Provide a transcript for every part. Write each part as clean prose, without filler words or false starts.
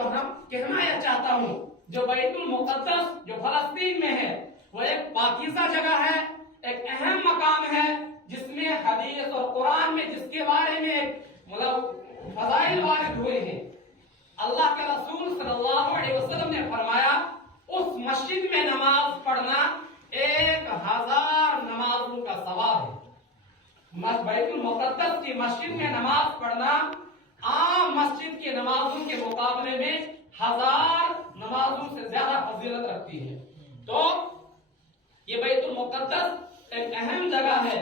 تو ہم کہنا یہ چاہتا ہوں جو بیت المقدس جو فلسطین میں ہے وہ ایک پاکیزہ جگہ ہے، ایک اہم مقام ہے جس میں حدیث اور قرآن میں جس کے بارے میں فضائل وارد ہوئے ہیں۔ اللہ کے رسول صلی اللہ علیہ وسلم نے فرمایا اس مسجد میں نماز پڑھنا 1000 نمازوں کا ثواب ہے۔ بیت المقدس کی مسجد میں نماز پڑھنا عام مسجد کی نمازوں کے مقابلے میں 1000 نمازوں سے زیادہ فضیلت رکھتی ہے۔ تو یہ بیت المقدس ایک اہم جگہ ہے،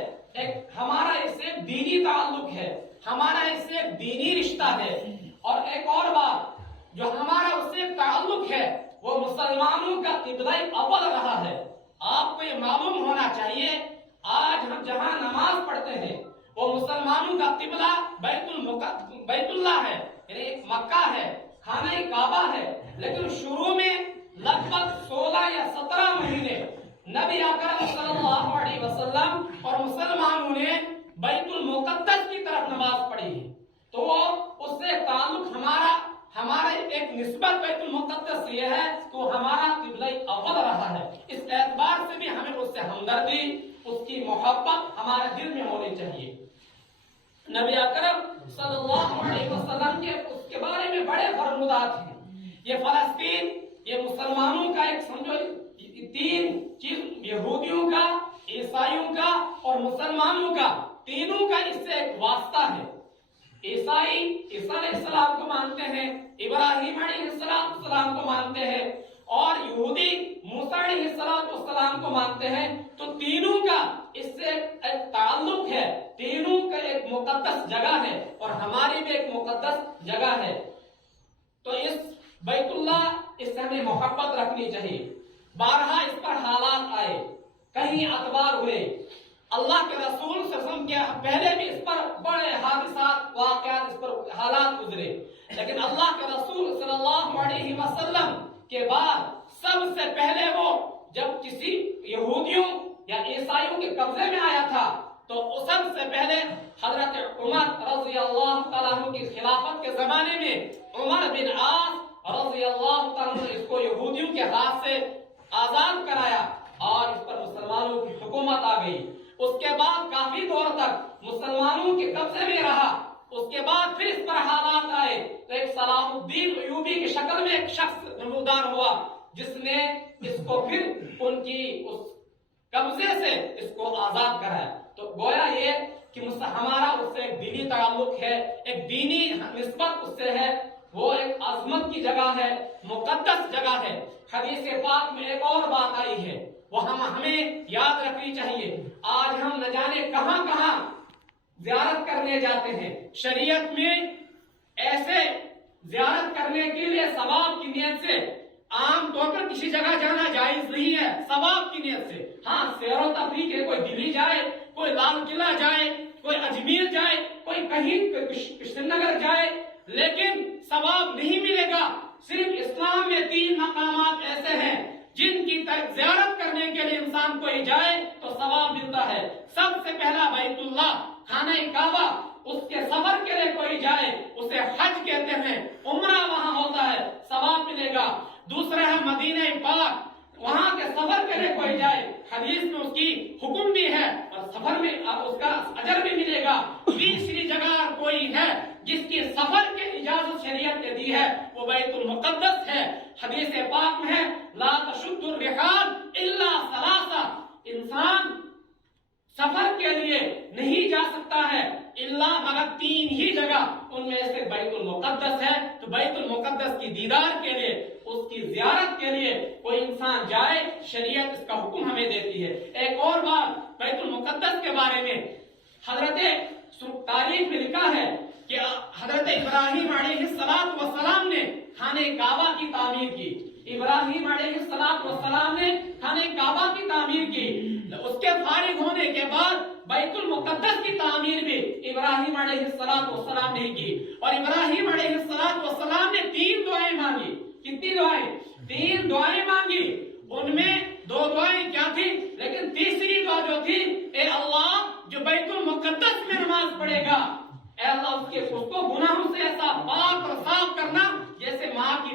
ہمارا اس سے دینی تعلق ہے، ہمارا اس سے دینی رشتہ ہے۔ اور ایک اور بات جو ہمارا اس سے تعلق ہے وہ مسلمانوں کا قبلہ اول رہا ہے۔ آپ کو یہ معلوم ہونا چاہیے آج ہم جہاں نماز پڑھتے ہیں وہ مسلمانوں کا قبلہ بیت اللہ ہے، یعنی ایک مکہ ہے، خانہ کعبہ ہے۔ لیکن شروع میں لگ بھگ 16 یا 17 مہینے نبی اکرم صلی اللہ علیہ وسلم اور مسلمانوں نے بیت المقدس کی طرف نماز پڑھی ہے، تو اس سے تعلق ہمارا ایک نسبت بیت المقدس سے یہ ہے تو ہمارا قبلہ اول رہا ہے۔ اس اعتبار سے بھی ہمیں اس سے ہمدردی، اس کی محبت ہمارے دل میں ہونی چاہیے۔ نبی اکرم صلی اللہ علیہ وسلم کے اس کے بارے میں بڑے فرمودات ہیں۔ یہ فلسطین یہ مسلمانوں کا ایک سمجھو 3 چیز، یہودیوں کا، عیسائیوں کا اور مسلمانوں کا، تینوں کا اس سے ایک واسطہ ہے۔ عیسائی عیسیٰ علیہ السلام کو مانتے ہیں، ابراہیم علیہ السلام کو مانتے ہیں، اور یہودی موسیٰ علیہ السلام کو مانتے ہیں۔ تو تینوں کا اس سے ایک تعلق ہے، تینوں کا ایک مقدس جگہ ہے اور ہماری بھی ایک مقدس جگہ ہے۔ تو اس بیت اللہ اس سے ہمیں محبت رکھنی چاہیے۔ بارہا اس پر حالات آئے، کہیں اتوار ہوئے، اللہ کے رسول صلی اللہ علیہ وسلم کے پہلے بھی اس پر بڑے حادثات واقعات اس پر حالات گزرے، لیکن اللہ کے رسول صلی اللہ علیہ وسلم کے بعد سب سے پہلے وہ جب کسی یہودیوں یا عیسائیوں کے قبضے میں آیا تھا تو سب سے پہلے حضرت عمر رضی اللہ تعالیٰ عنہ کی خلافت کے زمانے میں عمر بن عاص رضی اللہ تعالیٰ عنہ نے اس کو یہودیوں کے ہاتھ سے آزاد کرایا اور اس پر مسلمانوں کی حکومت آ گئی۔ اس کے بعد کافی دور تک مسلمانوں کے قبضے میں رہا۔ اس کے بعد پھر اس پر حالات آئے تو ایک صلاح الدین ایوبی کی شکل میں ایک شخص نمودار ہوا جس نے اس کو پھر ان کی اس قبضے سے اس کو آزاد کرایا۔ تو گویا یہ کہ ہمارا اس سے ایک دینی تعلق ہے، ایک دینی نسبت اس سے ہے، وہ ایک عظمت کی جگہ ہے، مقدس جگہ ہے۔ حدیث پاک میں ایک اور بات آئی ہے وہ ہمیں یاد رکھنی چاہیے۔ آج ہم نہ جانے کہاں کہاں زیارت کرنے جاتے ہیں۔ شریعت میں ایسے زیارت کرنے کے لیے ثواب کی نیت سے عام طور پر کسی جگہ جانا جائز نہیں ہے، ثواب کی نیت سے۔ ہاں سیر و تفریح کے کوئی دلی جائے، کوئی لال قلعہ جائے، کوئی اجمیر جائے، کوئی کہیں کشن نگر جائے، لیکن ثواب نہیں ملے گا۔ صرف اسلام میں 3 مقامات ایسے ہیں جن کی زیارت کرنے کے لیے انسان کوئی جائے تو ثواب ملتا ہے۔ سب سے پہلا بیت اللہ، خانہ کعبہ، اس کے سفر کے لیے کوئی جائے اسے حج کہتے ہیں، عمرہ وہاں ہوتا ہے، ثواب ملے گا۔ دوسرا ہے مدینہ پاک، وہاں کے سفر کے لیے کوئی جائے، حدیث میں اس کی حکم بھی ہے اور سفر میں اس کا اجر بھی ملے گا۔ تیسری جگہ کوئی ہے جس کی سفر کی اجازت شریعت نے دی ہے وہ بیت المقدس ہے۔ حدیث پاک میں ہے لا تشد الرحال الا ثلاثہ، انسان سفر کے لیے نہیں جا سکتا ہے الا مگر 3 ہی جگہ، ان میں سے بیت المقدس ہے۔ تو بیت المقدس کی دیدار کے لیے، اس کی زیارت کے لیے کوئی انسان جائے، شریعت اس کا حکم ہمیں دیتی ہے۔ ایک اور بات بیت المقدس کے بارے میں حضرت تاریخ میں لکھا ہے کہ حضرت ابراہیم علیہ السلام نے خانہ کعبہ کی تعمیر کی۔ ابراہیم علیہ السلام نے خانہ کعبہ کی تعمیر کی۔ اس کے فارغ ہونے کے بعد بیت المقدس کی تعمیر بھی ابراہیم علیہ السلام نے کی، اور ابراہیم علیہ السلام نے 3 دعائیں مانگی۔ کتنی دعائیں؟ 3 دعائیں مانگی۔ ان میں 2 دعائیں کیا تھی؟ لیکن تیسری دعا جو تھی، اے اللہ جو بیت المقدس میں نماز پڑھے گا، اے اللہ اس کو گناہوں سے ایسا پاک اور صاف کرنا جیسے ماں کی